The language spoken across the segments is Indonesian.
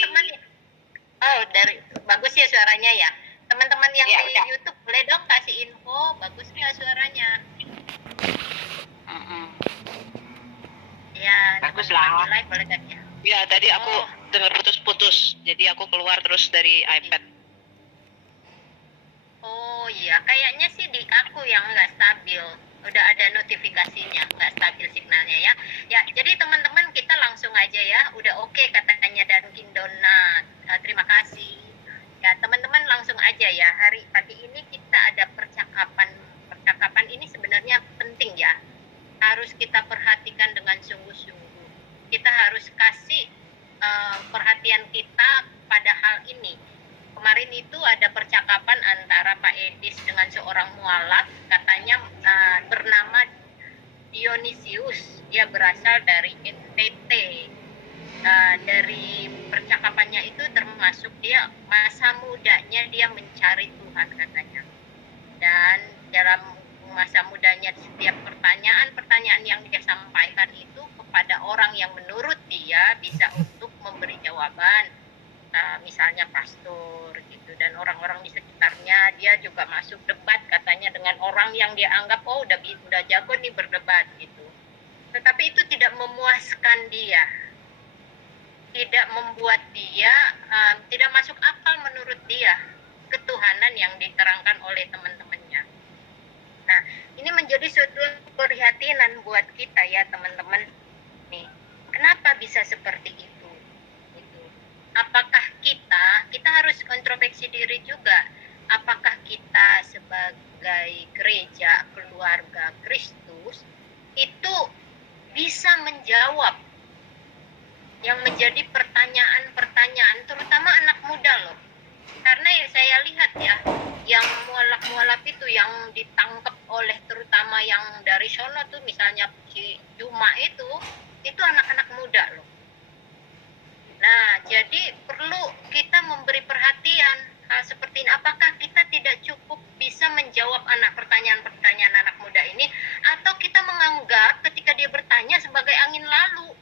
teman-teman, oh dari bagus ya suaranya ya. Teman-teman yang Ya, di udah. YouTube boleh dong kasih info, bagus nggak suaranya? Ya, Bagus teman-teman lah. di live boleh kasih. Ya, tadi aku dengar putus-putus, jadi aku keluar terus dari iPad. Oh iya, kayaknya sih di aku yang nggak stabil. Udah ada notifikasinya, nggak stabil signalnya ya. Ya, jadi teman-teman kita langsung aja ya. Udah oke katanya Dunkin Donat. Terima kasih. Ya, teman-teman langsung aja ya. Hari pagi ini kita ada percakapan. Percakapan ini sebenarnya penting ya. Harus kita perhatikan dengan sungguh-sungguh. Kita harus kasih perhatian kita pada hal ini. Kemarin itu ada percakapan antara Pak Edis dengan seorang mualaf, katanya bernama Dionysius, dia berasal dari NTT. Dari percakapannya itu termasuk dia masa mudanya dia mencari Tuhan katanya. Dan dalam masa mudanya setiap pertanyaan yang dia sampaikan itu kepada orang yang menurut dia bisa untuk memberi jawaban. Misalnya pastor gitu, dan orang-orang di sekitarnya. Dia juga masuk debat katanya dengan orang yang dia anggap udah jago nih berdebat gitu. Tetapi itu tidak memuaskan dia, tidak membuat dia tidak masuk akal menurut dia ketuhanan yang diterangkan oleh teman-temannya. Nah, ini menjadi suatu keprihatinan buat kita ya teman-teman. Nih, kenapa bisa seperti itu? Apakah kita harus introspeksi diri juga, apakah kita sebagai gereja keluarga Kristus itu bisa menjawab yang menjadi pertanyaan-pertanyaan, terutama anak muda loh. Karena ya saya lihat ya, yang mualaf-mualaf itu yang ditangkap oleh terutama yang dari sono tuh, misalnya si Juma itu anak-anak muda loh. Nah, jadi perlu kita memberi perhatian hal seperti ini. Apakah kita tidak cukup bisa menjawab pertanyaan-pertanyaan anak muda ini, atau kita menganggap ketika dia bertanya sebagai angin lalu?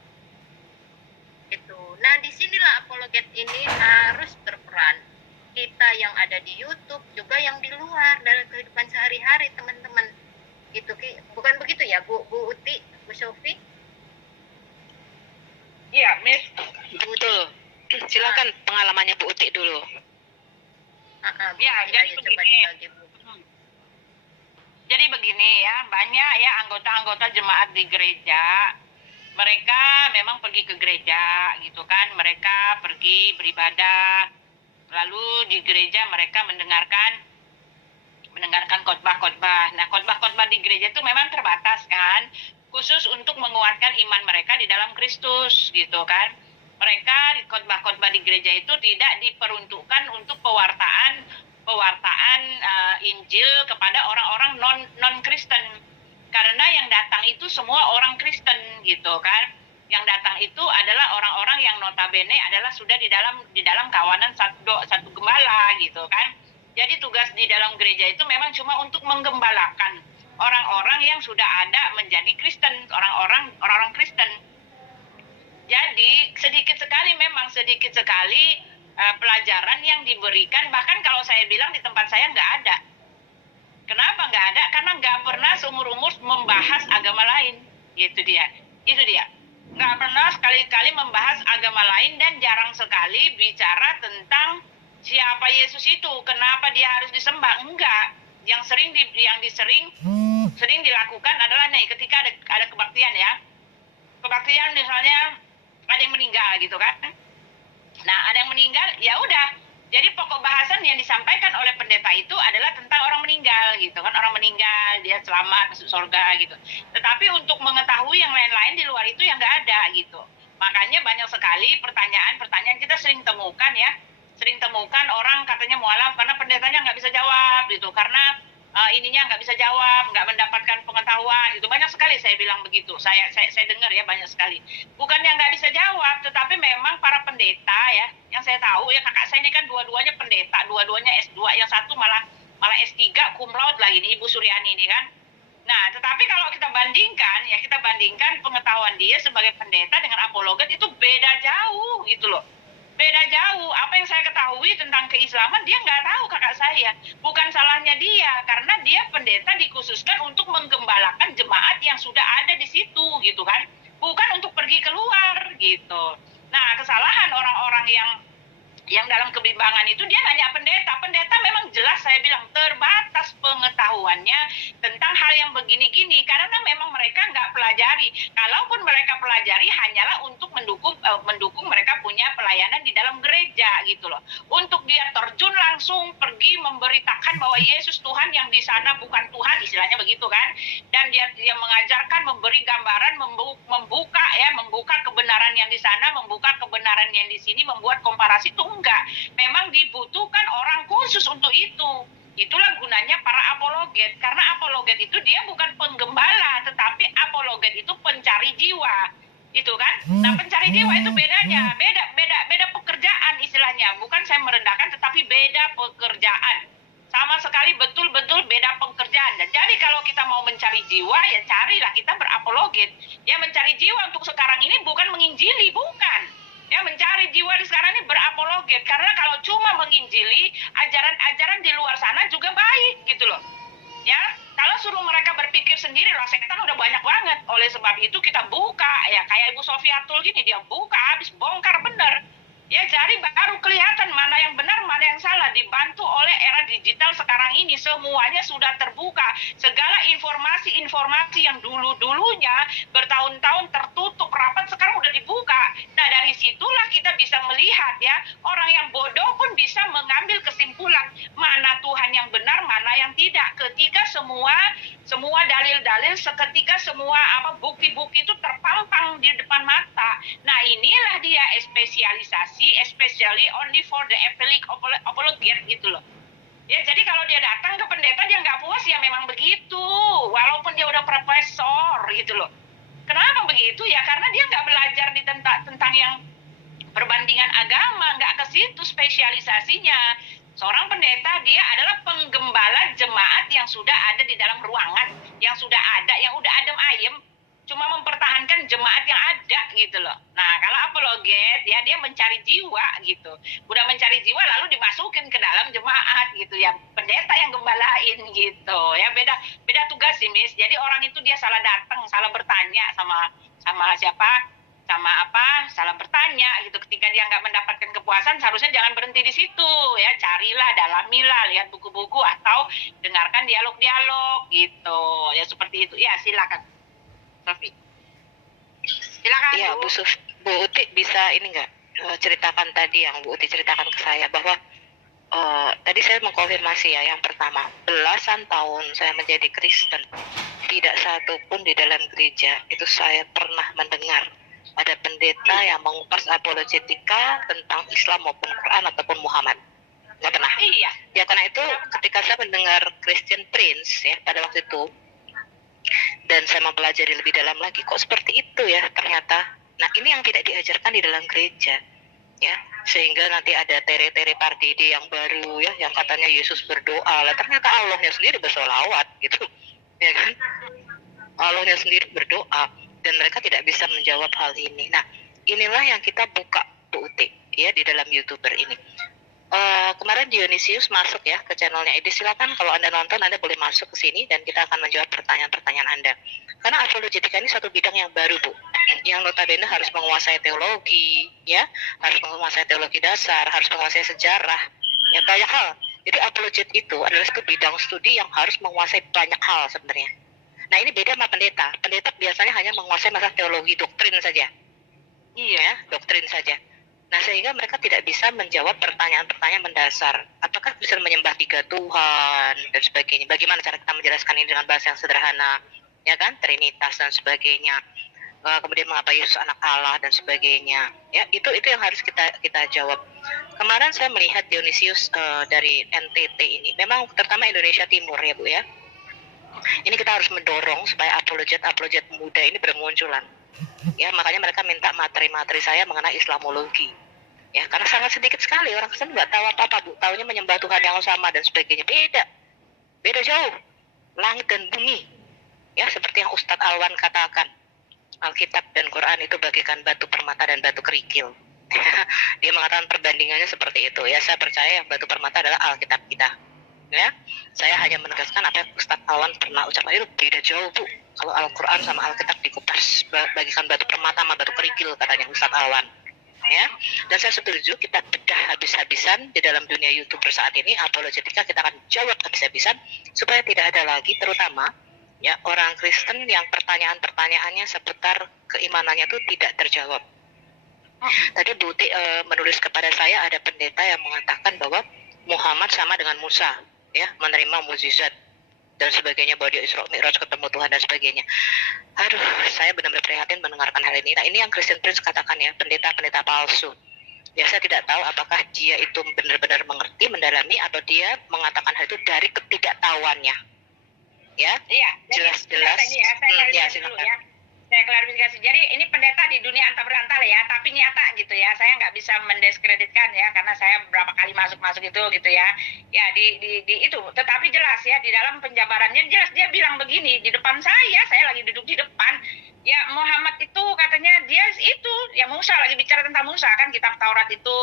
Gitu. Nah, disinilah apologet ini harus berperan. Kita yang ada di YouTube, juga yang di luar dalam kehidupan sehari-hari, teman-teman. Gitu, bukan begitu ya, Bu Uti, Bu Sofi? Iya, Miss. Betul. Silakan pengalamannya Bu Uti dulu. Ya, jadi begini. Jadi begini ya, banyak ya anggota-anggota jemaat di gereja. Mereka memang pergi ke gereja gitu kan. Mereka pergi beribadah. Lalu di gereja mereka mendengarkan khotbah-khotbah. Nah, khotbah-khotbah di gereja itu memang terbatas kan, khusus untuk menguatkan iman mereka di dalam Kristus gitu kan. Mereka di khotbah-khotbah di gereja itu tidak diperuntukkan untuk pewartaan Injil kepada orang-orang non Kristen, karena yang datang itu semua orang Kristen gitu kan. Yang datang itu adalah orang-orang yang notabene adalah sudah di dalam kawanan satu gembala gitu kan. Jadi tugas di dalam gereja itu memang cuma untuk menggembalakan orang-orang yang sudah ada menjadi Kristen, orang-orang Kristen. Jadi sedikit sekali pelajaran yang diberikan, bahkan kalau saya bilang di tempat saya nggak ada. Kenapa nggak ada? Karena nggak pernah seumur-umur membahas agama lain. Itu dia. Nggak pernah sekali-kali membahas agama lain, dan jarang sekali bicara tentang siapa Yesus itu, kenapa dia harus disembah. Enggak. Yang sering dilakukan adalah nih, ketika ada kebaktian ya. Kebaktian misalnya ada yang meninggal gitu kan. Nah, ada yang meninggal, ya udah. Jadi pokok bahasan yang disampaikan oleh pendeta itu adalah tentang orang meninggal gitu kan. Orang meninggal, dia selamat masuk surga gitu. Tetapi untuk mengetahui yang lain-lain di luar itu yang nggak ada gitu. Makanya banyak sekali pertanyaan kita sering temukan ya. Sering temukan orang katanya mualaf karena pendetanya nggak bisa jawab gitu. Karena ininya nggak bisa jawab, nggak mendapatkan pengetahuan gitu. Banyak sekali saya bilang begitu. Saya dengar ya, banyak sekali. Bukan yang nggak bisa jawab, tetapi memang para pendeta ya, yang saya tahu ya, kakak saya ini kan dua-duanya pendeta, dua-duanya S2, yang satu malah S3 cum laude lagi nih, Ibu Suryani ini kan. Nah, tetapi kalau kita bandingkan pengetahuan dia sebagai pendeta dengan apologet itu beda jauh gitu loh. beda jauh. Apa yang saya ketahui tentang keislaman dia nggak tahu kakak saya. Bukan salahnya dia, karena dia pendeta dikhususkan untuk menggembalakan jemaat yang sudah ada di situ gitu kan, bukan untuk pergi keluar gitu. Nah, kesalahan orang-orang yang dalam kebimbangan itu dia nanya pendeta memang jelas saya bilang terbatas pengetahuannya tentang hal yang begini-gini karena memang mereka nggak pelajari. Kalaupun mereka pelajari hanyalah untuk mendukung mereka punya pelayanan di dalam gereja gitu loh. Untuk dia terjun langsung pergi memberitakan bahwa Yesus Tuhan yang di sana bukan Tuhan, istilahnya begitu kan. Dan dia mengajarkan, memberi gambaran, membuka kebenaran yang di sana, membuka kebenaran yang di sini, membuat komparasi itu enggak. Memang dibutuhkan orang khusus untuk itu. Itulah gunanya para apologet. Karena apologet itu dia bukan penggembala, tetapi apologet itu pencari jiwa. Itu kan? Nah, pencari jiwa itu bedanya. Beda pekerjaan istilahnya. Bukan saya merendahkan, tetapi beda pekerjaan. Sama sekali betul-betul beda pekerjaan. Dan jadi kalau kita mau mencari jiwa, ya carilah kita berapologet. Ya mencari jiwa untuk sekarang ini bukan menginjili, bukan. Ya mencari jiwa di sekarang ini berapologet. Karena kalau cuma menginjili, ajaran-ajaran di luar sana juga baik gitu loh. Ya, kalau suruh mereka berpikir sendiri, loh setan udah banyak banget. Oleh sebab itu kita buka, ya kayak Ibu Sofiatul gini, dia buka habis bongkar bener. Ya jadi baru kelihatan mana yang benar, mana yang salah. Dibantu oleh era digital sekarang ini, semuanya sudah terbuka. Segala informasi-informasi yang dulu-dulunya bertahun-tahun tertutup rapat, sekarang udah dibuka. Nah dari situlah kita bisa melihat ya, orang yang bodoh pun bisa mengambil kesimpulan mana Tuhan yang benar, mana yang tidak. Ketika semua dalil-dalil, seketika semua bukti-bukti itu terpampang di depan mata. Nah inilah dia spesialisasi, especially only for the apologet gitu loh. Ya jadi kalau dia datang ke pendeta dia nggak puas ya memang begitu, walaupun dia udah profesor gitu loh. Kenapa begitu ya? Karena dia nggak belajar tentang yang perbandingan agama, nggak ke situ spesialisasinya. Seorang pendeta dia adalah penggembala jemaat yang sudah ada di dalam ruangan, yang sudah ada, yang udah adem ayem, cuma mempertahankan jemaat yang ada gitu loh. Nah kalau apologet ya dia mencari jiwa gitu, udah mencari jiwa lalu dimasukin ke dalam jemaat gitu ya, pendeta yang gembalain gitu ya. Beda tugas sih Miss. Jadi orang itu dia salah datang, salah bertanya sama siapa, salah bertanya gitu. Ketika dia nggak mendapatkan kepuasan, seharusnya jangan berhenti di situ ya, carilah, dalamilah, lihat buku-buku atau dengarkan dialog-dialog gitu ya, seperti itu ya. Silakan Sofi, silakan. Iya Bu Uti bisa ini nggak ceritakan tadi yang Bu Uti ceritakan ke saya bahwa tadi saya mengkonfirmasi ya, yang pertama, belasan tahun saya menjadi Kristen, tidak satu pun di dalam gereja itu saya pernah mendengar ada pendeta yang mengupas apologetika tentang Islam maupun Quran ataupun Muhammad. Nggak pernah. Iya. Ya karena itu ketika saya mendengar Christian Prince ya pada waktu itu, dan saya mempelajari lebih dalam lagi, kok seperti itu ya ternyata. Nah ini yang tidak diajarkan di dalam gereja ya, sehingga nanti ada Tere Pardede yang baru ya, yang katanya Yesus berdoa lah, ternyata Allahnya sendiri bersolawat gitu ya kan, Allahnya sendiri berdoa, dan mereka tidak bisa menjawab hal ini. Nah inilah yang kita buka Bu Uti ya di dalam YouTuber ini. Kemarin Dionysius masuk ya ke channelnya Edi. Silakan kalau Anda nonton, Anda boleh masuk ke sini dan kita akan menjawab pertanyaan-pertanyaan Anda. Karena apologetika ini satu bidang yang baru Bu, yang notabene harus menguasai teologi ya, harus menguasai teologi dasar, harus menguasai sejarah ya, banyak hal. Jadi apologet itu adalah satu bidang studi yang harus menguasai banyak hal sebenarnya. Nah ini beda sama pendeta. Pendeta biasanya hanya menguasai masalah teologi, doktrin saja. Iya, doktrin saja. Nah sehingga mereka tidak bisa menjawab pertanyaan-pertanyaan mendasar. Apakah bisa menyembah 3 Tuhan dan sebagainya? Bagaimana cara kita menjelaskan ini dengan bahasa yang sederhana? Ya kan, Trinitas dan sebagainya. Kemudian mengapa Yesus anak Allah dan sebagainya. Ya itu yang harus kita jawab. Kemarin saya melihat Dionysius dari NTT ini. Memang terutama Indonesia Timur ya Bu ya. Ini kita harus mendorong supaya apologet muda ini bermunculan. Ya makanya mereka minta materi-materi saya mengenai Islamologi. Ya karena sangat sedikit sekali orang Kristen nggak tahu apa-apa Bu, taunya menyembah Tuhan yang sama dan sebagainya. Beda jauh, langit dan bumi. Ya seperti yang Ustadz Alwan katakan, Alkitab dan Quran itu bagaikan batu permata dan batu kerikil. Dia mengatakan perbandingannya seperti itu. Ya, saya percaya yang batu permata adalah Alkitab kita. Ya, saya hanya menegaskan apa yang Ustadz Alwan pernah ucapkan, itu beda jauh, Bu. Kalau Al-Quran sama Alkitab dikupas, bagikan batu permata sama batu kerikil, katanya Ustadz Alwan. Ya, dan saya setuju kita bedah habis-habisan di dalam dunia YouTuber saat ini. Apologetika kita akan jawab habis-habisan supaya tidak ada lagi, terutama ya orang Kristen yang pertanyaan-pertanyaannya seputar keimanannya itu tidak terjawab. Tadi Buti menulis kepada saya, ada pendeta yang mengatakan bahwa Muhammad sama dengan Musa, ya, menerima mukjizat dan sebagainya, bahwa dia Isra Mi'raj ketemu Tuhan dan sebagainya. Aduh, saya benar-benar prihatin mendengarkan hal ini. Nah, ini yang Christian Prince katakan ya, pendeta-pendeta palsu. Ya, saya tidak tahu apakah dia itu benar-benar mengerti, mendalami, atau dia mengatakan hal itu dari ketidaktahuannya. Ya, Iya, jelas-jelas. Ya, saya klarifikasi. Jadi ini pendeta di dunia antar berantar ya, tapi nyata gitu ya. Saya nggak bisa mendiskreditkan ya, karena saya beberapa kali masuk itu gitu ya. Ya di itu. Tetapi jelas ya, di dalam penjabarannya jelas dia bilang begini di depan saya lagi duduk di depan. Ya Muhammad itu katanya dia itu, ya Musa, lagi bicara tentang Musa kan, kitab Taurat itu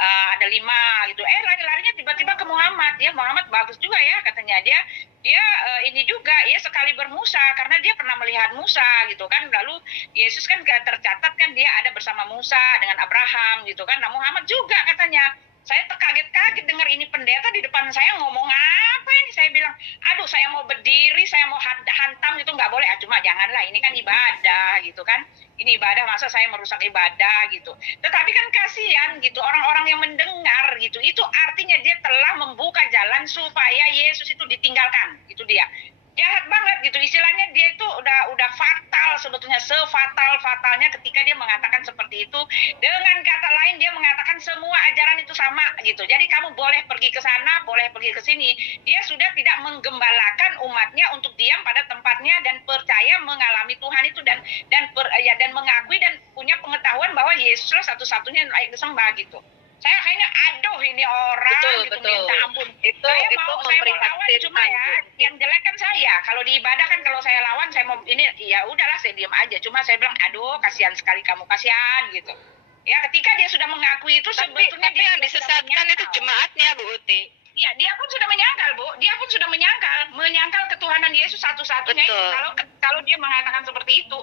ada 5 gitu. Lari-larinya tiba-tiba ke Muhammad. Ya Muhammad bagus juga ya katanya, dia ini juga ya sekali bermusa, karena dia pernah melihat Musa gitu kan. Lalu Yesus kan tercatat kan dia ada bersama Musa dengan Abraham gitu kan. Nah Muhammad juga katanya. Saya terkaget-kaget dengar ini pendeta di depan saya ngomong apa ini. Saya bilang, aduh saya mau berdiri, saya mau hantam itu nggak boleh. Cuma janganlah, ini kan ibadah gitu kan. Ini ibadah, masa saya merusak ibadah gitu. Tetapi kan kasihan gitu orang-orang yang mendengar gitu. Itu artinya dia telah membuka jalan supaya Yesus itu ditinggalkan. Itu dia. Jahat banget gitu, istilahnya dia itu udah fatal sebetulnya, sefatal-fatalnya ketika dia mengatakan seperti itu. Dengan kata lain dia mengatakan semua ajaran itu sama gitu, jadi kamu boleh pergi ke sana, boleh pergi ke sini. Dia sudah tidak menggembalakan umatnya untuk diam pada tempatnya dan percaya mengalami Tuhan itu dan mengakui dan punya pengetahuan bahwa Yesuslah satu-satunya yang layak disembah gitu. Saya kayaknya aduh ini orang betul. Minta ampun. Saya mau lawan, cuma ya yang jelek kan saya. Kalau di ibadah kan kalau saya lawan, saya mau ini ya udahlah saya diam aja. Cuma saya bilang aduh kasihan sekali kamu, kasihan gitu. Ya ketika dia sudah mengakui itu, sebetulnya dia yang disesatkan itu jemaatnya, Bu Uti. Iya, dia pun sudah menyangkal, Bu. Dia pun sudah menyangkal ketuhanan Yesus satu-satunya itu. Kalau dia mengatakan seperti itu.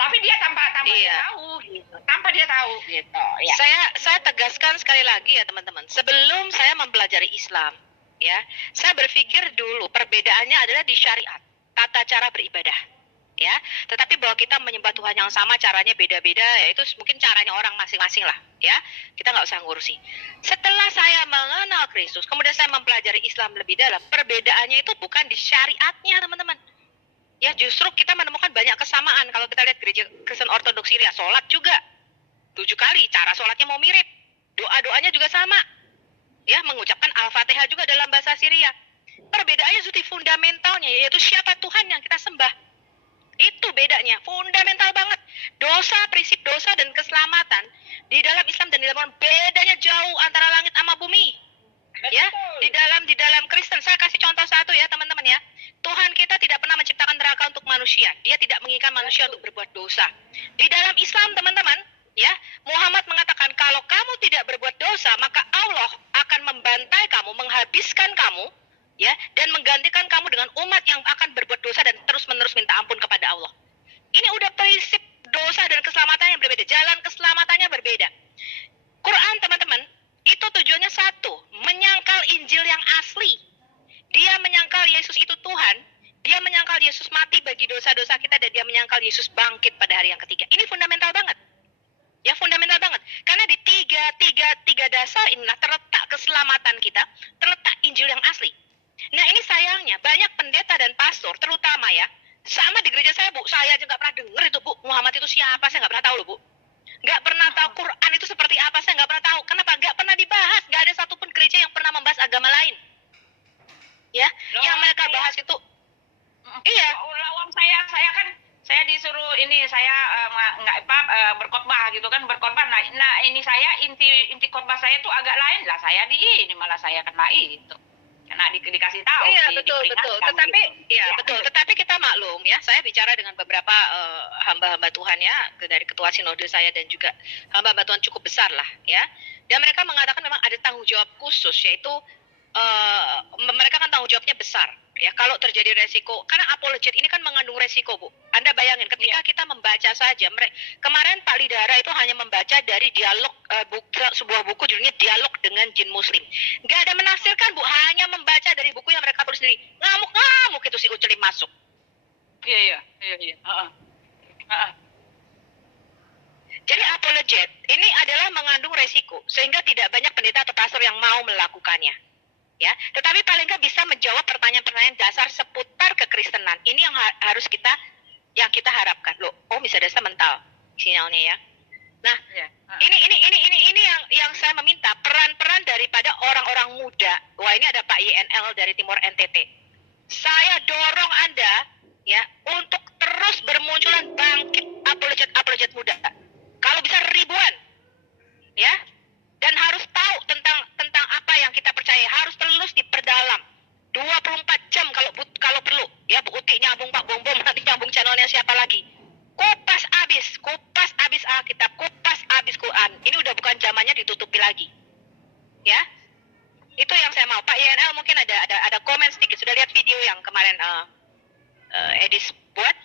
Tapi dia tanpa dia tahu gitu. Tanpa dia tahu gitu. Ya. Saya tegaskan sekali lagi ya teman-teman. Sebelum saya mempelajari Islam, ya, saya berpikir dulu perbedaannya adalah di syariat, tata cara beribadah. Ya, tetapi bahwa kita menyembah Tuhan yang sama, caranya beda-beda, ya itu mungkin caranya orang masing-masing lah, ya. Kita nggak usah ngurusi. Setelah saya mengenal Kristus, kemudian saya mempelajari Islam lebih dalam, perbedaannya itu bukan di syariatnya, teman-teman. Ya justru kita menemukan banyak kesamaan. Kalau kita lihat gereja Kristen Ortodoks Syria, sholat juga 7 kali, cara sholatnya mau mirip, doa-doanya juga sama, ya, mengucapkan Al-Fatihah juga dalam bahasa Syria. Perbedaannya itu fundamentalnya, yaitu siapa Tuhan yang kita sembah. Itu bedanya, fundamental banget. Dosa, prinsip dosa dan keselamatan di dalam Islam dan di dalam bedanya jauh antara langit sama bumi. Ya, di dalam Kristen, saya kasih contoh satu ya teman-teman ya. Tuhan kita tidak pernah menciptakan neraka untuk manusia. Dia tidak menginginkan manusia untuk berbuat dosa. Di dalam Islam teman-teman, ya, Muhammad mengatakan kalau kamu tidak berbuat dosa, maka Allah akan membantai kamu, menghabiskan kamu, ya, dan menggantikan kamu dengan umat yang akan berbuat dosa dan terus-menerus minta ampun kepada Allah. Ini udah prinsip dosa dan keselamatan yang berbeda. Jalan keselamatannya berbeda. Quran teman-teman, itu tujuannya satu, menyangkal Injil yang asli. Dia menyangkal Yesus itu Tuhan, dia menyangkal Yesus mati bagi dosa-dosa kita, dan dia menyangkal Yesus bangkit pada hari yang ketiga. Ini fundamental banget. Ya, fundamental banget. Karena di tiga dasar inilah terletak keselamatan kita, terletak Injil yang asli. Nah, ini sayangnya banyak pendeta dan pastor, terutama ya, sama di gereja saya, Bu, saya aja nggak pernah dengar itu, Bu, Muhammad itu siapa, saya nggak pernah tahu loh, Bu. Nggak pernah tahu Quran itu seperti apa, saya nggak pernah tahu. Kenapa? Nggak pernah dibahas. Nggak ada satupun gereja yang pernah membahas agama lain. Ya, yang mereka bahas itu. Iya. Lawang saya kan, saya disuruh ini, saya berkhotbah gitu kan, berkhotbah. Nah ini saya inti khotbah saya tuh agak lain lah. Saya ini malah saya kena itu. nak dikasih tahu. Iya, betul. diperingatkan Tetapi gitu. ya betul. Tetapi kita maklum ya. Saya bicara dengan beberapa hamba-hamba Tuhan ya, dari ketua sinode saya dan juga hamba-hamba Tuhan cukup besar lah ya. Dan mereka mengatakan memang ada tanggung jawab khusus, yaitu mereka kan tanggung jawabnya besar ya kalau terjadi resiko, karena apologet ini kan mengandung resiko, Bu. Anda bayangin ketika kita membaca saja, kemarin Pak Lidara itu hanya membaca dari dialog sebuah buku judulnya Dialog dengan Jin Muslim. Nggak ada menafsirkan, Bu, hanya membaca dari buku yang mereka tulis sendiri. Ngamuk-ngamuk itu si Ucelim masuk. Iya. Jadi apologet ini adalah mengandung resiko, sehingga tidak banyak pendeta atau pastor yang mau melakukannya. Ya, tetapi paling nggak bisa menjawab pertanyaan-pertanyaan dasar seputar kekristenan. Ini yang harus kita harapkan. Loh, bisa dasar mental sinyalnya ya. Nah, ini yang saya meminta peran-peran daripada orang-orang muda. Wah, ini ada Pak YNL dari Timur NTT. Saya dorong Anda ya untuk terus bermunculan bangkit apologet muda. Kalau bisa ribuan, ya. Dan harus tahu tentang apa yang kita percaya, harus terus diperdalam 24 jam kalau perlu ya. Bu Uti nyambung Pak Bom nanti nyambung channelnya siapa lagi, kupas habis Alkitab, kupas habis Quran. Ini udah bukan zamannya ditutupi lagi ya. Itu yang saya mau. Pak YNL mungkin ada komen sedikit. Sudah lihat video yang kemarin Edis buat?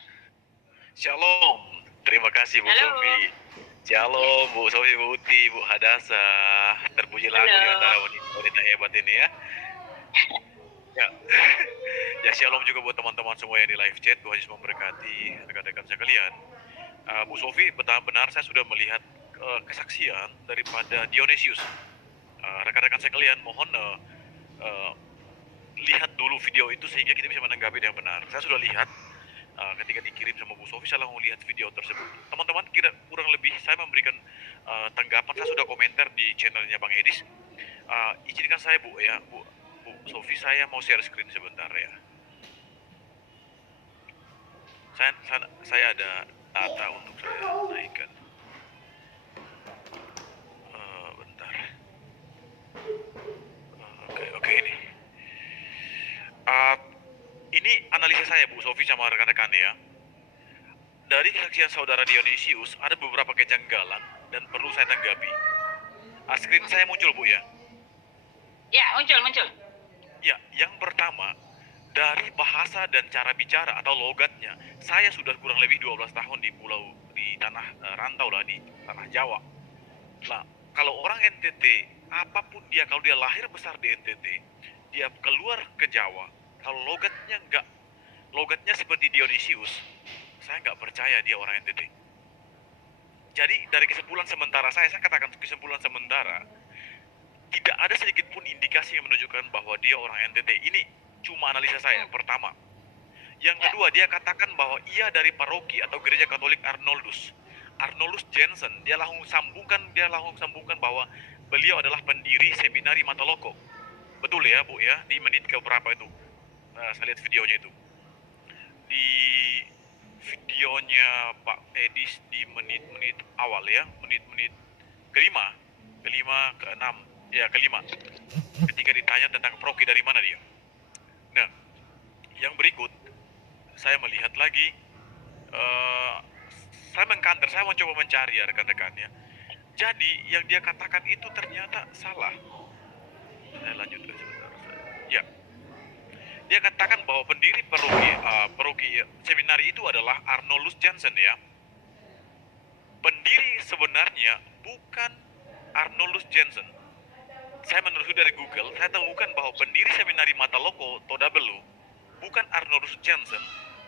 Shalom, terima kasih Bu Sofi. Shalom Bu Sofi, Bu Uti, Bu Hadasa. Terpujilah aku di antara wanita hebat ini ya. Ya shalom juga buat teman-teman semua yang di live chat. Tuhan Yesus memberkati rekan-rekan sekalian. Bu Sofi, benar-benar saya sudah melihat kesaksian daripada Dionysius. Rekan-rekan sekalian, mohon lihat dulu video itu sehingga kita bisa menanggapi dengan benar. Saya sudah lihat ketika dikirim sama Bu Sofi, saya langsung lihat video tersebut. Teman-teman, kurang lebih saya memberikan tanggapan. Saya sudah komentar di channelnya Bang Edis. Izinkan saya Bu Sofi, saya mau share screen sebentar ya. Saya ada data untuk saya naikkan. Bentar. Oke ini. Ini analisa saya Bu Sofi sama rekan-rekan ya. Dari kesaksian saudara Dionysius ada beberapa kejanggalan dan perlu saya tanggapi. Screen saya muncul Bu ya? Ya, muncul. Ya, yang pertama, dari bahasa dan cara bicara atau logatnya, saya sudah kurang lebih 12 tahun di tanah rantau lah, di tanah Jawa. Nah, kalau orang NTT, apapun dia, kalau dia lahir besar di NTT, dia keluar ke Jawa, kalau logatnya seperti Dionysius, saya nggak percaya dia orang NTT. Jadi dari kesimpulan sementara saya katakan kesimpulan sementara, tidak ada sedikit pun indikasi yang menunjukkan bahwa dia orang NTT. Ini cuma analisa saya, pertama. Yang kedua, dia katakan bahwa ia dari paroki atau gereja Katolik Arnoldus Jensen. Dia langsung sambungkan bahwa beliau adalah pendiri seminari Mataloko. Betul ya Bu ya, di menit ke berapa itu? Saya lihat videonya itu. Di videonya Pak Edis di menit-menit awal ya, menit-menit kelima, keenam, ya kelima. Ketika ditanya tentang paroki dari mana dia. Nah, yang berikut saya melihat lagi, saya mengkanter, saya mencoba mencari ya rekan-rekan ya. Jadi yang dia katakan itu ternyata salah. Saya lanjutkan sebentar. Ya, dia katakan bahwa pendiri paroki seminari itu adalah Arnoldus Jensen ya. Pendiri sebenarnya bukan Arnoldus Jensen. Saya menelusuri dari Google, saya temukan bahwa pendiri seminari Mataloko Todabelu bukan Arnoldus Jensen,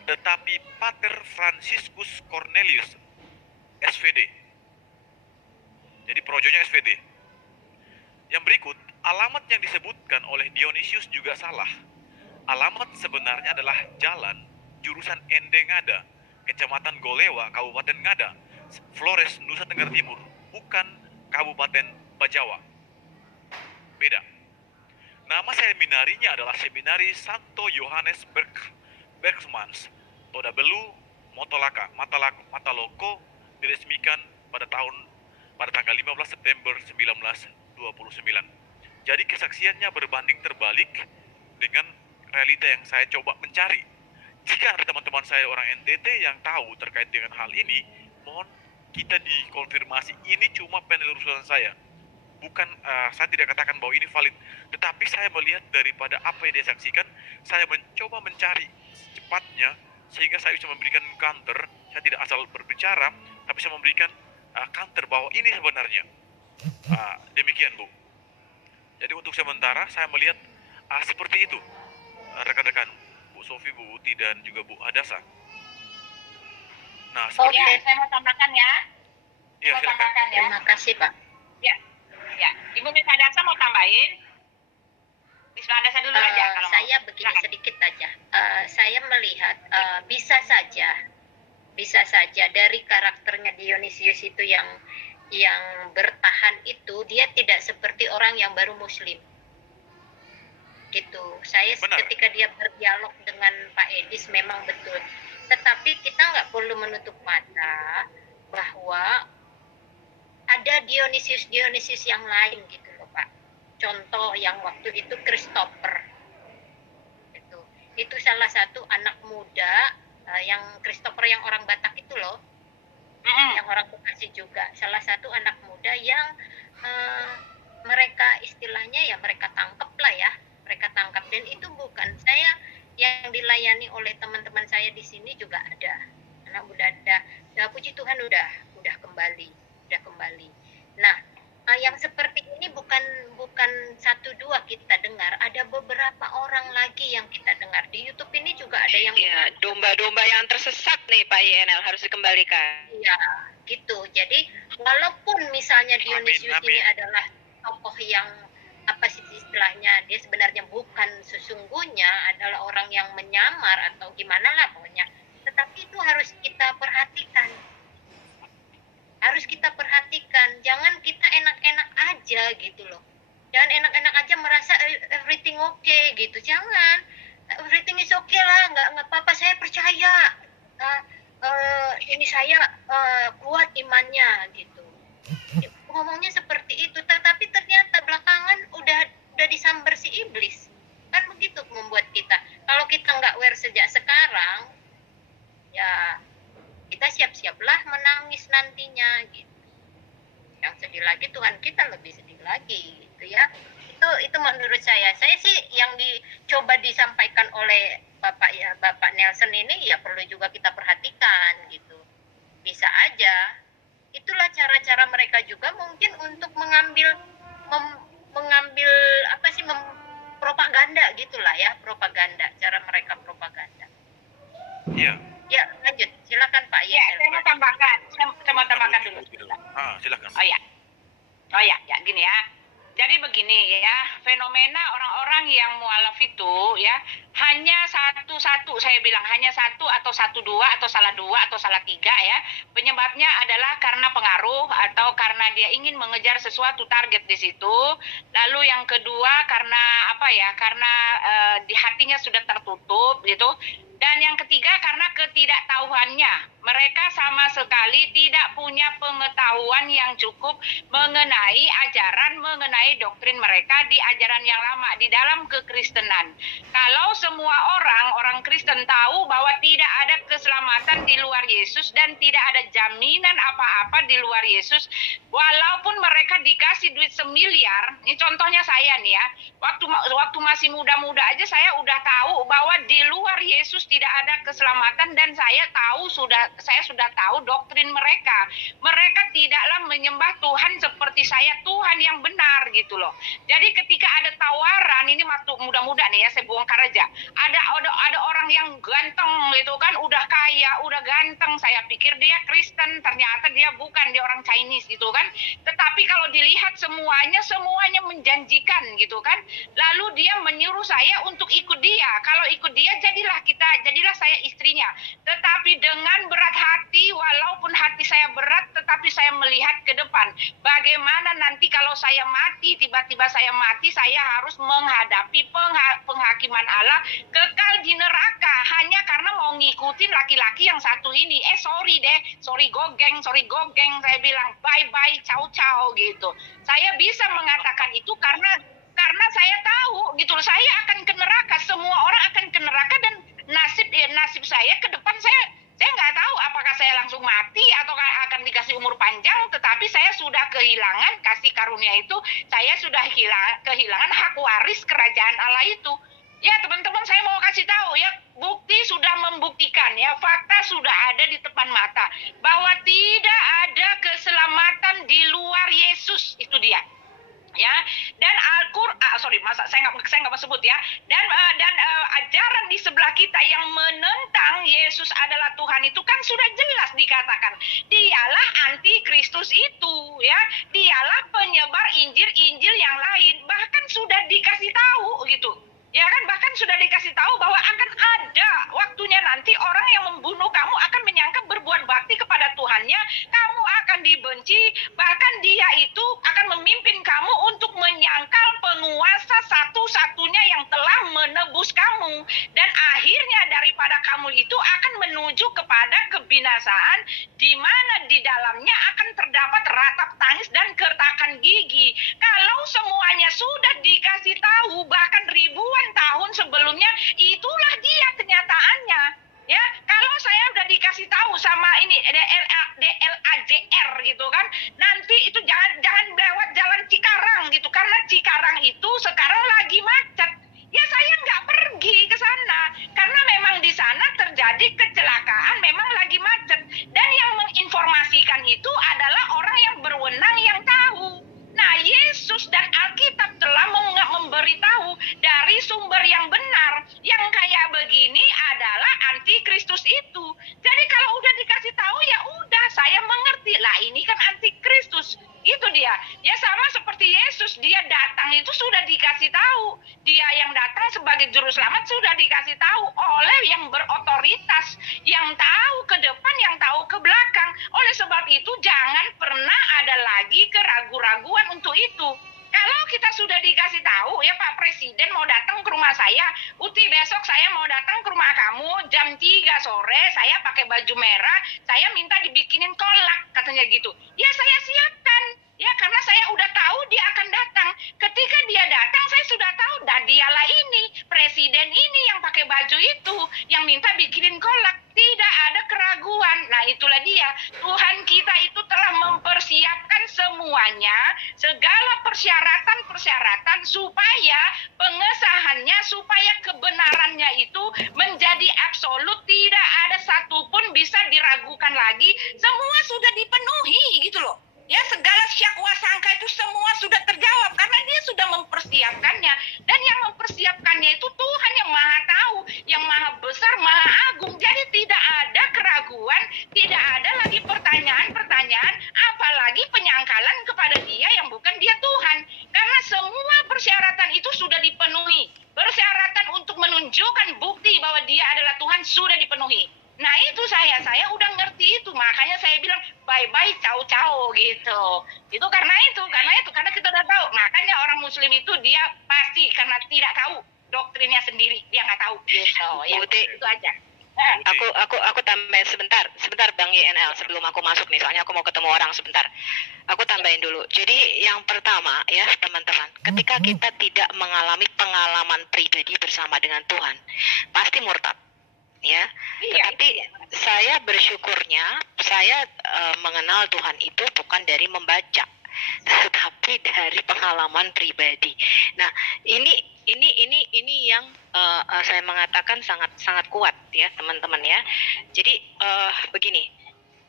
tetapi Pater Franciscus Cornelius, SVD. Jadi projonya SVD. Yang berikut, alamat yang disebutkan oleh Dionysius juga salah. Alamat sebenarnya adalah jalan jurusan Ende Ngada, Kecamatan Golewa, Kabupaten Ngada, Flores, Nusa Tenggara Timur, bukan Kabupaten Bajawa. Beda. Nama seminarinya adalah Seminari Santo Yohanes Bergsmans, Todabelu, Mataloko, diresmikan pada tanggal 15 September 1929. Jadi kesaksiannya berbanding terbalik dengan realita yang saya coba mencari. Jika ada teman-teman saya orang NTT yang tahu terkait dengan hal ini, mohon kita dikonfirmasi. Ini cuma penelusuran saya. Bukan, saya tidak katakan bahwa ini valid, tetapi saya melihat daripada apa yang dia saksikan, saya mencoba mencari secepatnya sehingga saya bisa memberikan counter. Saya tidak asal berbicara, tapi saya memberikan counter bahwa ini sebenarnya. Demikian, Bu. Jadi untuk sementara saya melihat seperti itu, rekan-rekan Bu Sofi, Bu Uti, dan juga Bu Hadasa. Nah, seperti Ya, itu. saya mau tambahkan ya. Ya, Mau silakan. tambahkan ya. Terima kasih, Pak. Ya, Ibu Miss Hadasa mau tambahin? Miss Hadasa dulu aja kalau Saya mau. begini Silakan. sedikit aja. Saya melihat bisa saja dari karakternya Dionysius itu yang bertahan itu, dia tidak seperti orang yang baru Muslim. Gitu. Saya Benar. ketika dia berdialog dengan Pak Edis memang betul. Tetapi kita nggak perlu menutup mata bahwa ada Dionysius yang lain gitu loh, Pak. Contoh yang waktu itu Christopher. Itu salah satu anak muda yang Christopher yang orang Batak itu loh. Yang orang Bekasi juga. Salah satu anak muda yang mereka istilahnya ya mereka tangkap lah ya. Mereka tangkap, dan itu bukan saya yang dilayani oleh teman-teman saya di sini juga ada. Anak muda ada. Ya, puji Tuhan udah kembali. Nah, yang seperti ini bukan satu dua kita dengar, ada beberapa orang lagi yang kita dengar. Di YouTube ini juga ada yang Ya, domba-domba yang tersesat nih Pak YNL harus dikembalikan. iya, gitu. Jadi walaupun misalnya Dionysius Amin. ini adalah tokoh yang apa sih istilahnya, dia sebenarnya bukan sesungguhnya adalah orang yang menyamar atau gimana lah pokoknya, tetapi itu harus kita perhatikan. Jangan kita enak-enak aja gitu loh. Jangan enak-enak aja merasa everything okay gitu. Jangan. Everything is okay lah, nggak apa-apa, saya percaya. Ini saya kuat imannya gitu. Ngomongnya seperti itu, tetapi ternyata belakangan udah disambar si iblis. Kan begitu membuat kita. Kalau kita nggak aware sejak sekarang, ya kita siap-siaplah menangis nantinya gitu. Yang sedih lagi Tuhan kita lebih sedih lagi gitu ya. Itu menurut saya sih yang dicoba disampaikan oleh Bapak Nelson ini ya perlu juga kita perhatikan gitu. Bisa aja itulah cara-cara mereka juga mungkin untuk mengambil apa sih, propaganda gitulah ya, cara mereka propaganda. Iya. Ya, lanjut. Silakan Pak. Ya, saya mau tambahkan. Saya mau tambahkan dulu. Silakan. Oh ya, gini ya. Jadi begini ya, fenomena orang-orang yang mualaf itu ya hanya satu saya bilang hanya satu atau dua atau salah tiga ya. Penyebabnya adalah karena pengaruh atau karena dia ingin mengejar sesuatu target di situ. Lalu yang kedua karena apa ya? Karena di hatinya sudah tertutup gitu. Dan yang ketiga karena ketidaktahuannya. Mereka sama sekali tidak punya pengetahuan yang cukup mengenai ajaran, mengenai doktrin mereka di ajaran yang lama, di dalam kekristenan. Kalau semua orang Kristen tahu bahwa tidak ada keselamatan di luar Yesus dan tidak ada jaminan apa-apa di luar Yesus, walaupun mereka dikasih duit semiliar, ini contohnya saya nih ya, waktu masih muda-muda aja saya udah tahu bahwa di luar Yesus tidak ada keselamatan, dan saya sudah tahu doktrin mereka. Mereka tidaklah menyembah Tuhan seperti saya, Tuhan yang benar gitu loh. Jadi ketika ada tawaran, ini waktu muda-muda nih ya, saya bongkar aja. Ada orang yang ganteng gitu kan, udah kaya, udah ganteng. Saya pikir dia Kristen, ternyata dia bukan, dia orang Chinese gitu kan. Tetapi kalau dilihat semuanya menjanjikan gitu kan. Lalu dia menyuruh saya untuk ikut dia. Kalau ikut dia jadilah saya istrinya. Tetapi dengan berat hati, walaupun hati saya berat, tetapi saya melihat ke depan. Bagaimana nanti kalau saya mati, tiba-tiba saya mati, saya harus menghadapi penghakiman Allah, kekal di neraka, hanya karena mau ngikutin laki-laki yang satu ini. Sorry gogeng, saya bilang bye-bye, ciao gitu. Saya bisa mengatakan itu karena saya tahu gitu loh. Saya akan ke neraka, semua orang akan ke neraka, dan nasib saya ke depan saya nggak tahu apakah saya langsung mati atau akan dikasih umur panjang, tetapi saya sudah kehilangan kasih karunia itu, saya sudah kehilangan hak waris kerajaan Allah itu. Ya teman-teman, saya mau kasih tahu ya, bukti sudah membuktikan ya, fakta sudah ada di depan mata bahwa tidak ada keselamatan di luar Yesus, itu dia. Ya, dan saya nggak mau sebut ya, dan ajaran di sebelah kita yang menentang Yesus adalah Tuhan itu kan sudah jelas dikatakan, dialah antikristus itu ya, dialah penyebar injil yang lain, bahkan sudah dikasih tahu gitu. Ya kan, bahkan sudah dikasih tahu bahwa akan ada waktunya nanti orang yang membunuh kamu akan menyangka berbuat bakti kepada Tuhannya, kamu akan dibenci, bahkan dia itu akan memimpin kamu untuk menyangkal penguasa satu-satunya yang telah menebus kamu, dan akhirnya daripada kamu itu akan menuju kepada kebinasaan, di mana di dalamnya akan terdapat ratap tangis dan kertakan gigi. Kalau semuanya sudah dikasih tahu bahkan ribuan tahun sebelumnya, itulah dia kenyataannya. Ya, kalau saya udah dikasih tahu sama ini DLAJR gitu kan, nanti itu jangan lewat jalan Cikarang gitu, karena Cikarang itu sekarang lagi macet. Ya saya nggak pergi ke sana karena memang di sana terjadi kecelakaan, memang lagi macet, dan yang menginformasikan itu adalah orang yang berwenang yang tahu. Nah, Yesus dan Alkitab telah memberitahu dari sumber yang benar, yang kayak begini adalah antikristus itu. Jadi kalau udah dikasih tahu ya udah, saya mengerti lah, ini kan antikristus. Itu dia. Ya sama seperti Yesus, dia datang itu sudah dikasih tahu. Dia yang datang sebagai juru selamat sudah dikasih tahu oleh yang berotoritas, yang tahu ke depan, yang tahu ke belakang. Oleh sebab itu jangan pernah ada lagi keraguan-raguan untuk itu. Kalau kita sudah dikasih tahu, ya Pak Presiden mau datang ke rumah saya, Uti besok saya mau datang ke rumah kamu jam 3 sore, saya pakai baju merah, saya minta dibikinin kolak, katanya gitu. Ya saya siapkan, ya karena saya udah tahu dia akan datang. Ketika dia datang, saya sudah tahu, dan dialah ini, Presiden ini yang pakai baju itu, yang minta bikinin kolak. Tidak ada keraguan. Nah itulah dia, Tuhan kita itu telah mempersiapkan semuanya, segala persyaratan supaya pengesahannya, supaya kebenarannya itu menjadi absolut, tidak ada satupun bisa diragukan lagi, semua sudah dipenuhi gitu loh. Ya, segala syakwa sangka itu semua sudah terjawab karena dia sudah mempersiapkannya, dan yang mempersiapkannya itu Tuhan yang Maha Tahu, yang Maha Besar, Maha Agung. Jadi tidak ada keraguan, tidak ada lagi pertanyaan-pertanyaan, apalagi penyangkalan kepada Dia yang bukan Dia Tuhan, karena semua persyaratan itu sudah dipenuhi. Persyaratan untuk menunjukkan bukti bahwa Dia adalah Tuhan sudah dipenuhi. Nah itu saya udah ngerti itu, makanya saya bilang bye-bye ciao gitu. Itu karena kita udah tahu. Makanya orang Muslim itu dia pasti karena tidak tahu doktrinnya sendiri, dia nggak tahu gitu. Ya, itu aja. Aku tambah sebentar Bang YNL, sebelum aku masuk nih, soalnya aku mau ketemu orang sebentar. Aku tambahin dulu. Jadi yang pertama ya teman-teman, ketika kita tidak mengalami pengalaman pribadi bersama dengan Tuhan, pasti murtad. Ya, tetapi saya bersyukurnya saya mengenal Tuhan itu bukan dari membaca, tetapi dari pengalaman pribadi. Nah, ini yang saya mengatakan sangat kuat ya teman-teman ya. Jadi begini,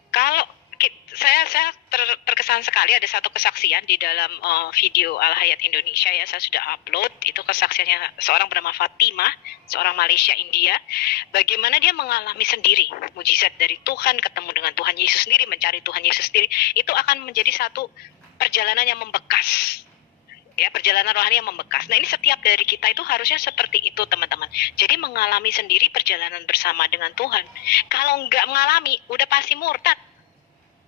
kalau saya terkesan sekali ada satu kesaksian di dalam video Al Hayat Indonesia ya, saya sudah upload itu kesaksiannya seorang bernama Fatimah, seorang Malaysia India, bagaimana dia mengalami sendiri mujizat dari Tuhan, ketemu dengan Tuhan Yesus sendiri, mencari Tuhan Yesus sendiri, itu akan menjadi satu perjalanan yang membekas. Ya, perjalanan rohani yang membekas. Nah, ini setiap dari kita itu harusnya seperti itu, teman-teman. Jadi mengalami sendiri perjalanan bersama dengan Tuhan. Kalau nggak mengalami, udah pasti murtad.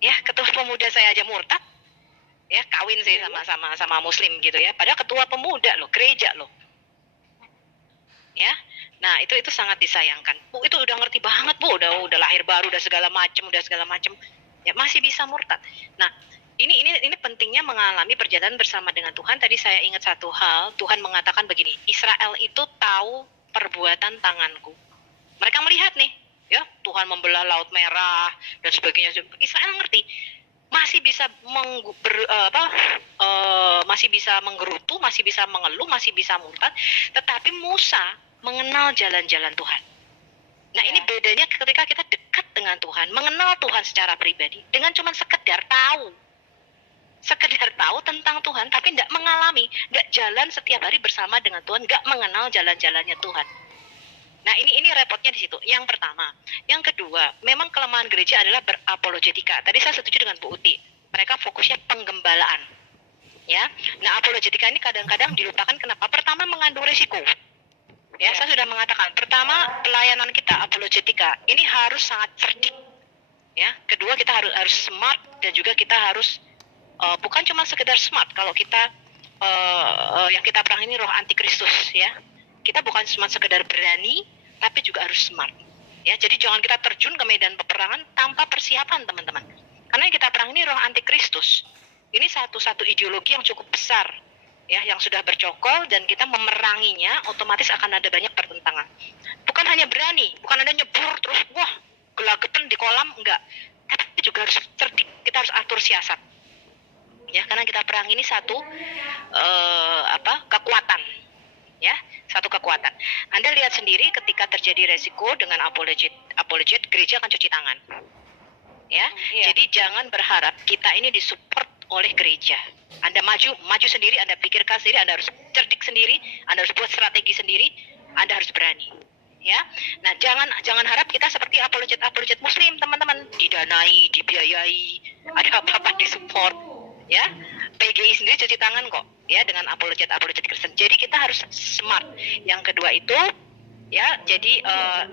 Ya, ketua pemuda saya aja murtad. Ya, kawin sih sama muslim gitu ya. Padahal ketua pemuda loh, gereja loh. Ya. Nah, itu sangat disayangkan. Bu, itu udah ngerti banget, Bu. Udah lahir baru, udah segala macam. Ya, masih bisa murtad. Nah, ini pentingnya mengalami perjalanan bersama dengan Tuhan. Tadi saya ingat satu hal, Tuhan mengatakan begini, Israel itu tahu perbuatan tanganku. Mereka melihat nih, ya Tuhan membelah Laut Merah dan sebagainya. Israel ngerti, masih bisa masih bisa menggerutu, masih bisa mengeluh, masih bisa murtad, tetapi Musa mengenal jalan-jalan Tuhan. Nah, ini bedanya ketika kita dekat dengan Tuhan, mengenal Tuhan secara pribadi, dengan cuma sekedar tahu tentang Tuhan, tapi tidak mengalami, tidak jalan setiap hari bersama dengan Tuhan, nggak mengenal jalan-jalannya Tuhan. Nah, ini repotnya di situ. Yang pertama. Yang kedua, memang kelemahan gereja adalah berapologetika. Tadi saya setuju dengan Bu Uti. Mereka fokusnya penggembalaan. Ya. Nah, apologetika ini kadang-kadang dilupakan. Kenapa? Pertama, mengandung risiko. Ya, saya sudah mengatakan. Pertama, pelayanan kita apologetika ini harus sangat cerdik. Ya. Kedua, kita harus smart, dan juga kita harus bukan cuma sekedar smart. Kalau kita yang kita perang ini roh antikristus, ya. Kita bukan cuma sekedar berani, tapi juga harus smart. Ya, jadi jangan kita terjun ke medan peperangan tanpa persiapan, teman-teman. Karena yang kita perang ini roh antikristus. Ini satu ideologi yang cukup besar, ya, yang sudah bercokol, dan kita memeranginya, otomatis akan ada banyak pertentangan. Bukan hanya berani, bukan ada nyebur terus, wah, gelagapan di kolam, enggak. Tapi juga harus cerdik, kita harus atur siasat. Ya, karena kita perang ini satu kekuatan. Ya, satu kekuatan. Anda lihat sendiri ketika terjadi resiko dengan apologet, gereja akan cuci tangan. Ya, jadi jangan berharap kita ini disupport oleh gereja. Anda maju sendiri, Anda pikirkan sendiri, Anda harus cerdik sendiri, Anda harus buat strategi sendiri, Anda harus berani. Ya, nah jangan harap kita seperti apologet Muslim, teman-teman, didanai, dibiayai, ada apa-apa disupport. Ya, PGI sendiri cuci tangan kok, ya, dengan apologet Kristen. Jadi kita harus smart. Yang kedua itu, ya, jadi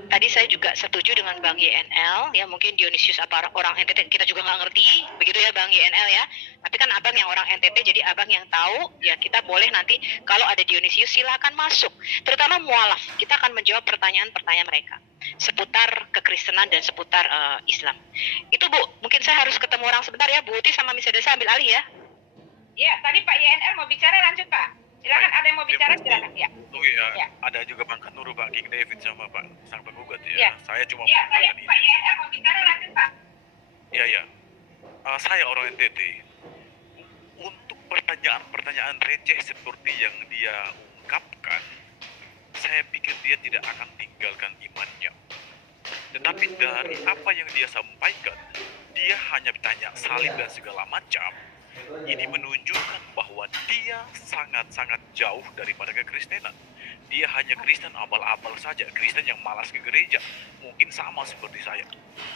tadi saya juga setuju dengan Bang YNL, ya, mungkin Dionysius apa orang NTT kita juga nggak ngerti, begitu ya Bang YNL, ya. Tapi kan abang yang orang NTT, jadi abang yang tahu, ya, kita boleh nanti kalau ada Dionysius silakan masuk. Terutama mualaf, kita akan menjawab pertanyaan-pertanyaan mereka seputar kekristenan dan seputar Islam. Itu Bu, mungkin saya harus ketemu orang sebentar ya, Bu Uti sama Miss Desa ambil alih ya. Ya, tadi Pak YNL mau bicara, lanjut Pak. Silakan, ada yang mau bicara, silakan. Ya. Oke, Ya. ada juga Bang Kanuru, Pak King David sama Pak sang penggugat, ya. Ya. Saya cuma Ya, tadi menyampaikan Pak ini. YNL mau bicara, lanjut Pak. Iya. Saya orang NTT. Untuk pertanyaan receh seperti yang dia ungkapkan, saya pikir dia tidak akan tinggalkan imannya. Tetapi dari apa yang dia sampaikan, dia hanya ditanya salib dan segala macam. Ini menunjukkan bahwa dia sangat-sangat jauh daripada kekristenan. Dia hanya Kristen abal-abal saja, Kristen yang malas ke gereja. Mungkin sama seperti saya,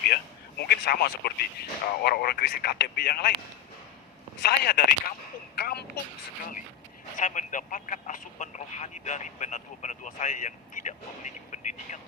ya. Mungkin sama seperti orang-orang Kristen KTP yang lain. Saya dari kampung sekali. Saya mendapatkan asupan rohani dari penatua-penatua saya yang tidak memiliki pendidikan